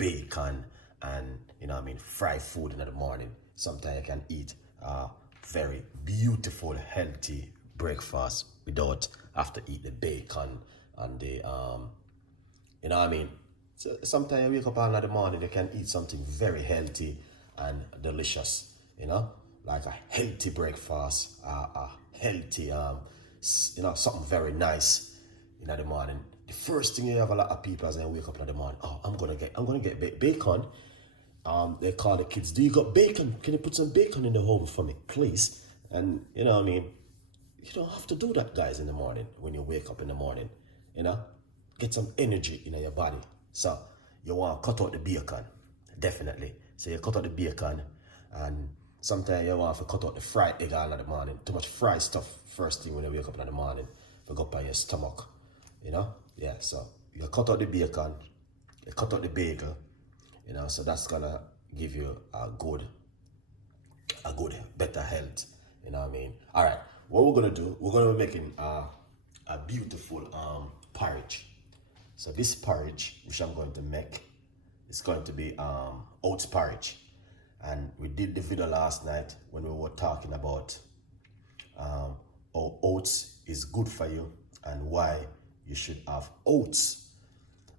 bacon and, you know what I mean, fried food in the morning. Sometimes you can eat very beautiful, healthy breakfast without have to eat the bacon and the, you know what I mean? So sometimes you wake up in the morning, you can eat something very healthy and delicious, you know? Like a healthy breakfast, a healthy, you know, something very nice in the morning. The first thing you have a lot of people as they wake up in the morning, oh, I'm gonna get bacon. They call the kids, do you got bacon? Can you put some bacon in the oven for me, please? And you know what I mean? You don't have to do that, guys, in the morning when you wake up in the morning, you know? Get some energy in your body. So you want to cut out the bacon, definitely. So you cut out the bacon, and sometimes you want to cut out the fried egg all in the morning. Too much fried stuff first thing when you wake up in the morning, for go up on your stomach, you know? Yeah, so you cut out the bacon, you cut out the bagel, you know, so that's gonna give you a good, better health, you know what I mean? All right, what we're gonna do, we're gonna be making a beautiful porridge. So this porridge, which I'm going to make, is going to be oats porridge. And we did the video last night when we were talking about how oats is good for you and why you should have oats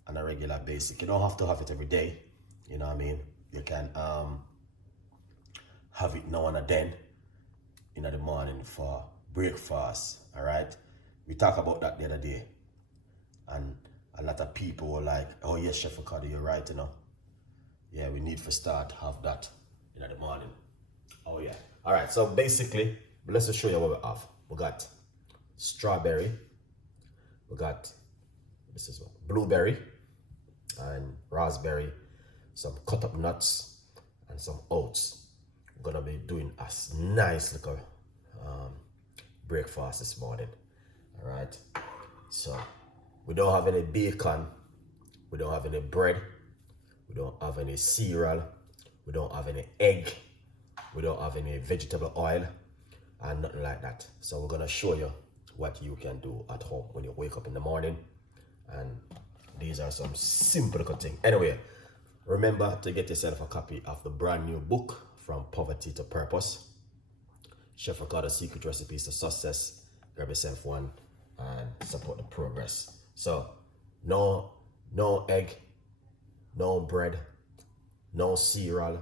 on a regular basis. You don't have to have it every day, you know what I mean? You can have it now and then in the morning for breakfast, all right? We talked about that the other day, and a lot of people were like, oh yes, Chef Ricardo, you're right, you know. Yeah, we need to start have that in the morning. Oh yeah. All right, so basically, let's just show you what we have. We got strawberry, we got, this is what, blueberry and raspberry, some cut up nuts and some oats. We're gonna be doing a nice little breakfast this morning. All right, so we don't have any bacon, we don't have any bread, we don't have any cereal, we don't have any egg, we don't have any vegetable oil, and nothing like that. So we're gonna show you what you can do at home when you wake up in the morning, and these are some simple little things. Anyway, remember to get yourself a copy of the brand new book, From Poverty to Purpose, Chef Ricardo's Secret Recipes to Success. Grab yourself one and support the progress. So no egg, no bread, no cereal,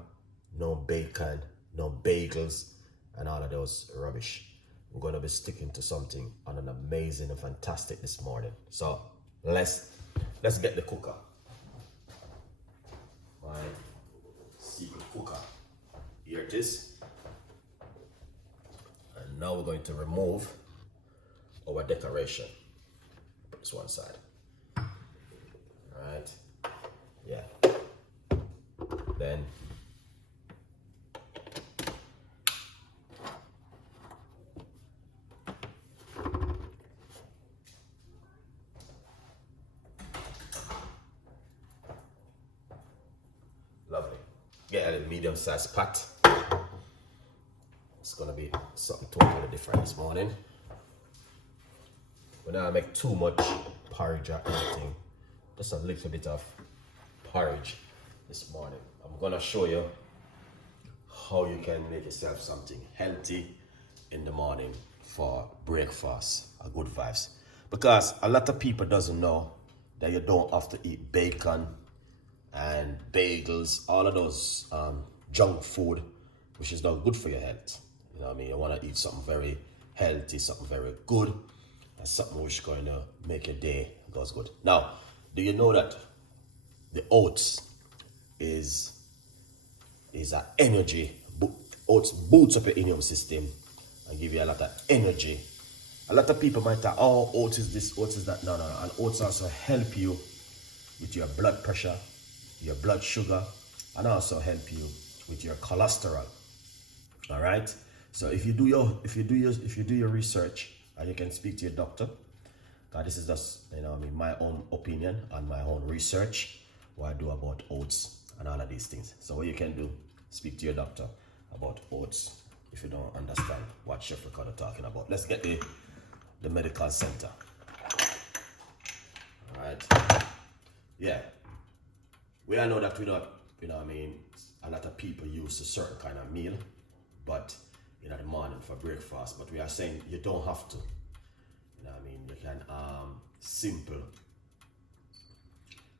no bacon, no bagels, and all of those rubbish. We're gonna be sticking to something on an amazing and fantastic this morning. So let's get the cooker. My secret cooker. Here it is. And now we're going to remove our decoration. Put this one side. All right. Yeah. Then lovely. Get a little medium-sized pot. It's gonna be something totally different this morning. We're not gonna make too much porridge or anything. Just a little bit of porridge this morning. I'm gonna show you how you can make yourself something healthy in the morning for breakfast, a good vibes. Because a lot of people doesn't know that you don't have to eat bacon and bagels, all of those junk food, which is not good for your health. You know what I mean? You want to eat something very healthy, something very good, and something which is going to make your day goes good. Now, do you know that the oats is an energy, oats boots up your immune system and give you a lot of energy. A lot of people might think, oh, oats is this, oats is that. No. And oats also help you with your blood pressure, your blood sugar, and also help you with your cholesterol. All right. So if you do your research, and you can speak to your doctor, because this is just, you know, I mean, my own opinion and my own research, what I do about oats and all of these things. So what you can do, speak to your doctor about oats if you don't understand what Chef Ricardo talking about. Let's get the medical center. All right. Yeah. We all know that we don't, you know what I mean, a lot of people use a certain kind of meal, but in the morning for breakfast, but we are saying you don't have to. You know what I mean? You can simple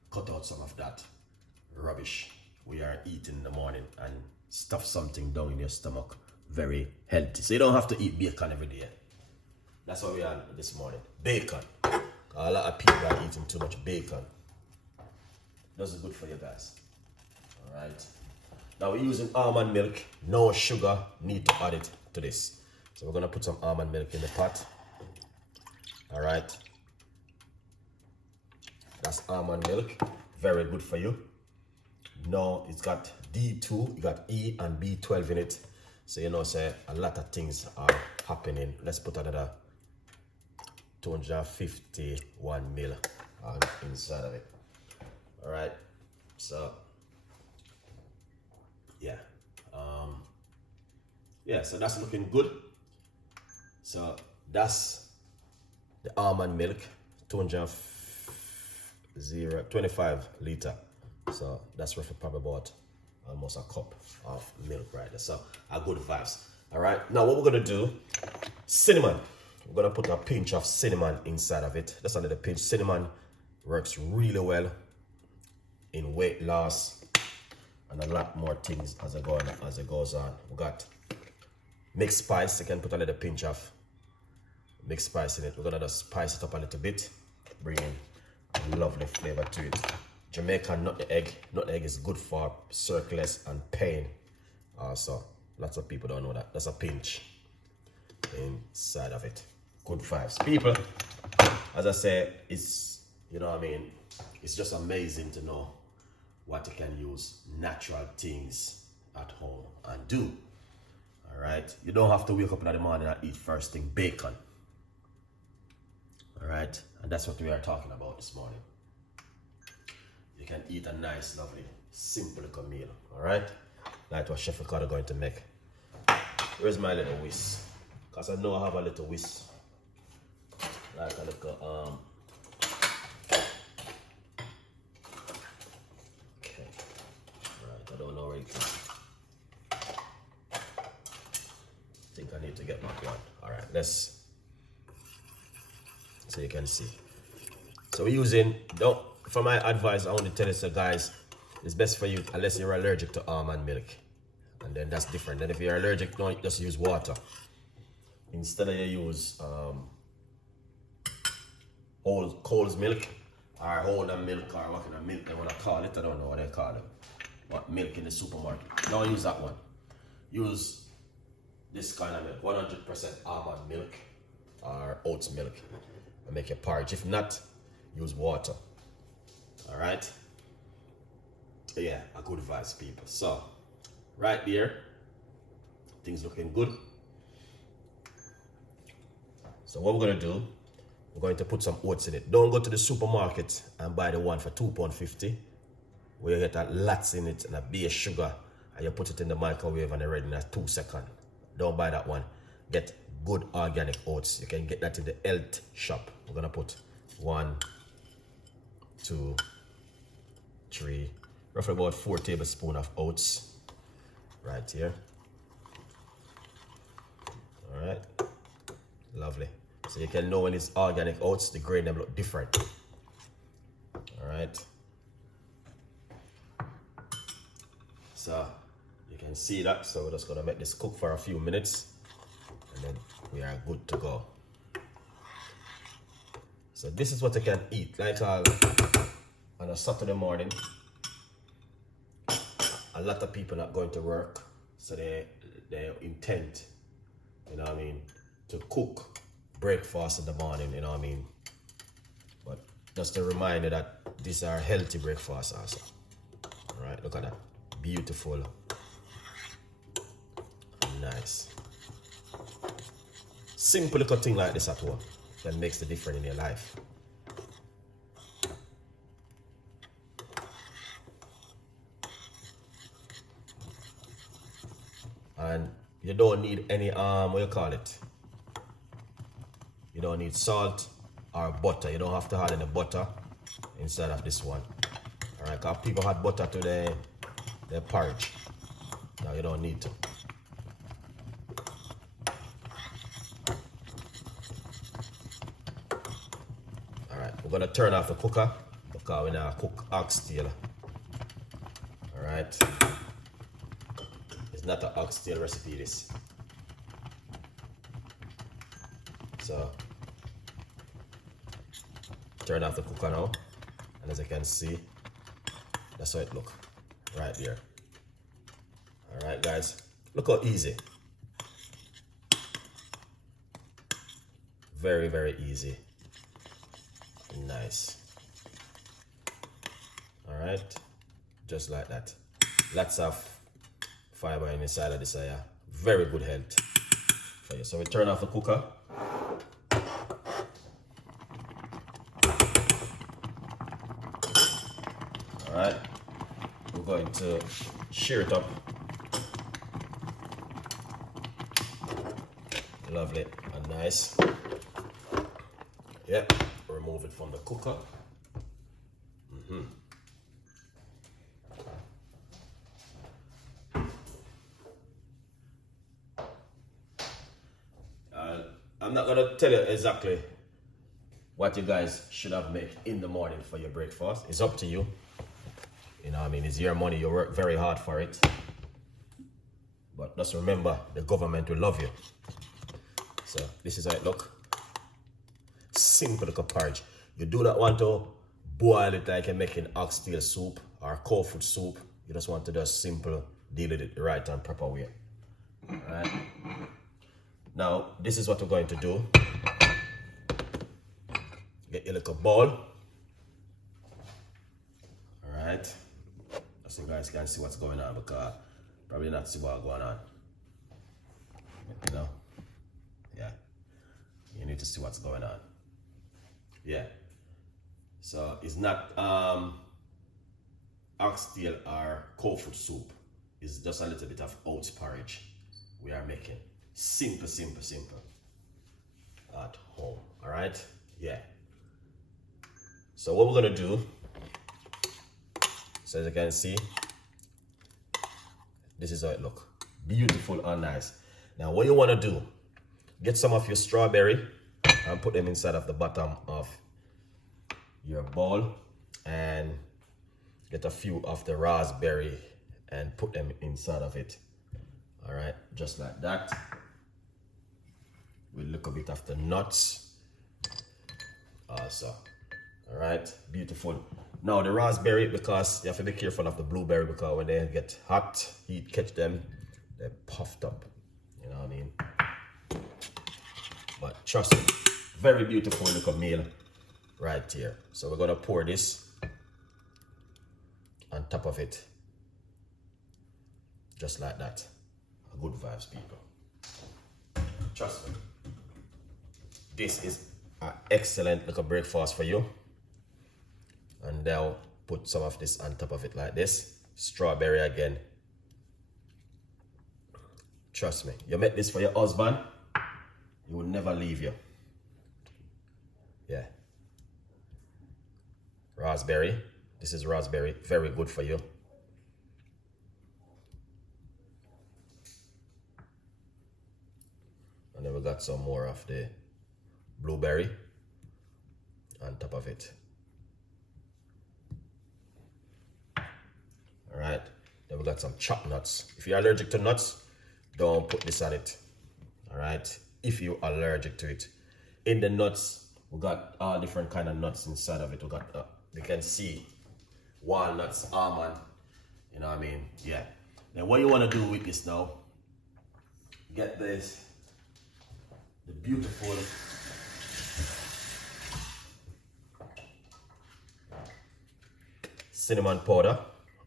cut out some of that rubbish we are eating in the morning and stuff something down in your stomach. Very healthy. So you don't have to eat bacon every day. That's what we are this morning. Bacon. A lot of people are eating too much bacon. This is good for you guys. Alright. Now we're using almond milk. No sugar. Need to add it to this. So we're gonna put some almond milk in the pot. Alright. That's almond milk. Very good for you. Now it's got D2, you got E and B12 in it. So you know, say a lot of things are happening. Let's put another 251 mil inside of it. Alright. So yeah. Yeah, so that's looking good. So that's the almond milk, 25 liter. So that's roughly probably about almost a cup of milk right there. So a good vibes. All right. Now what we're gonna do? Cinnamon. We're gonna put a pinch of cinnamon inside of it. That's a little pinch. Cinnamon works really well in weight loss and a lot more things as it goes on. We got mixed spice. You can put a little pinch of mixed spice in it. We're gonna just spice it up a little bit, bring in a lovely flavor to it. Jamaican nutmeg. Nutmeg is good for circulars and pain. So lots of people don't know that. That's a pinch inside of it. Good vibes. People, as I say, it's, you know what I mean, it's just amazing to know what you can use natural things at home and do. All right. You don't have to wake up in the morning and eat first thing bacon. All right. And that's what we are talking about this morning. You can eat a nice, lovely, simple little meal. All right. Like what Chef Ricardo going to make. Where's my little whisk? Because I know I have a little whisk. Like a little, okay. Right. I don't know where it is. I think I need to get back one. All right. Let's, so you can see. So we're using, for my advice, I want to tell you, so guys, it's best for you unless you're allergic to almond milk. And then that's different. Then if you're allergic, don't just use water. Instead of you use Cole's milk or Holden milk or what kind of milk they want to call it. I don't know what they call it. What milk in the supermarket. Don't use that one. Use this kind of milk, 100% almond milk or oats milk, and make your porridge. If not, use water. All right. Yeah, a good advice, people. So right there, things looking good. So what we're gonna do, we're going to put some oats in it. Don't go to the supermarket and buy the one for £2.50 where you get a lots in it and a base sugar and you put it in the microwave and it's ready in 2 seconds. Don't buy that one. Get good organic oats. You can get that in the health shop. We're gonna put 1, 2, 3, roughly about 4 tablespoons of oats right here. All right, lovely. So you can know when it's organic oats, the grain them look different. All right. So you can see that. So we're just gonna make this cook for a few minutes and then we are good to go. So this is what you can eat. Like on a Saturday morning, a lot of people not going to work, so they intend, you know what I mean, to cook breakfast in the morning, you know what I mean. But just a reminder that these are healthy breakfasts also. All right, look at that, beautiful and nice. Simple little thing like this at home that makes the difference in your life. And you don't need any what you call it, you don't need salt or butter. You don't have to add any butter inside of this one. All Alright, because people add butter to their porridge. Now you don't need to. Alright, we're gonna turn off the cooker because we're now cook oxtail. Alright. It's not an oxtail recipe, this. So turn off the cooker now, and as you can see, that's how it looks right there. All right, guys, look how easy. Very, very easy. Nice. All right, just like that. Lots of fiber inside of this area. Very good health for you. So we turn off the cooker. All right, we're going to shear it up. Lovely and nice. Yep, remove it from the cooker. I'm not gonna tell you exactly what you guys should have made in the morning for your breakfast. It's up to you. You know what I mean? It's your money, you work very hard for it. But just remember, the government will love you. So this is how it look. Simple like a porridge. You do not want to boil it like you're making oxtail soup or cold food soup. You just want to just simple deal with it the right and proper way. Alright. Now this is what we're going to do. Get your little bowl. Alright. So you guys can see what's going on, because probably not see what's going on. You know? Yeah. You need to see what's going on. Yeah. So it's not oxtail or cold food soup. It's just a little bit of oats porridge we are making. Simple, simple, simple. At home. Alright? Yeah. So what we're gonna do, so as you can see, this is how it look. Beautiful and nice. Now what you wanna do, get some of your strawberry and put them inside of the bottom of your bowl, and get a few of the raspberry and put them inside of it. All right, just like that. We'll look a bit of the nuts also. All right, beautiful. Now the raspberry, because you have to be careful of the blueberry, because when they get hot, heat catch them, they're puffed up. You know what I mean? But trust me, very beautiful little meal right here. So we're gonna pour this on top of it, just like that. Good vibes, people. Trust me. This is an excellent little breakfast for you. And now put some of this on top of it like this. Strawberry again. Trust me, you make this for your husband, he will never leave you. Yeah. Raspberry. This is raspberry. Very good for you. And then we got some more of the blueberry on top of it. All right. Then we got some chopped nuts. If you're allergic to nuts, don't put this on it. All right. If you're allergic to it. In the nuts, we got all different kind of nuts inside of it. We got, you can see walnuts, almond, you know what I mean? Yeah. Then what you want to do with this now, get this, the beautiful cinnamon powder,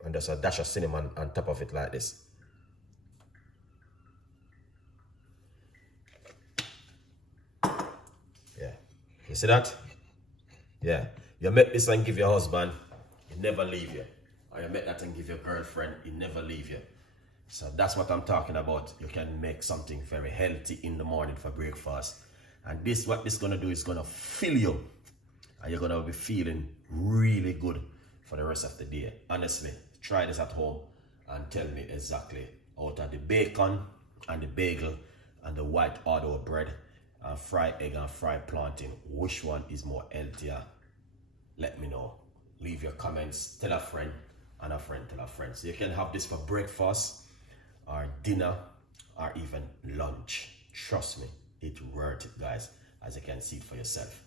and there's a dash of cinnamon on top of it like this. Yeah. You see that? Yeah. You make this and give your husband, he never leave you. Or you make that and give your girlfriend, he never leave you. So that's what I'm talking about. You can make something very healthy in the morning for breakfast. And this, what this gonna do is gonna fill you. And you're gonna be feeling really good for the rest of the day. Honestly, try this at home and tell me exactly out of the bacon and the bagel and the white Ordo bread and fried egg and fried plantain, which one is more healthier? Let me know. Leave your comments, tell a friend, and a friend tell a friend. So you can have this for breakfast or dinner or even lunch. Trust me, it's worth it, guys, as you can see it for yourself.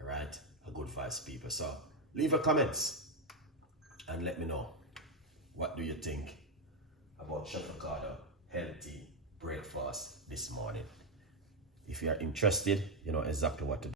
All right, a good vibes, people. So leave your comments and let me know, what do you think about Chef Ricardo healthy breakfast this morning? If you are interested, you know exactly what to do.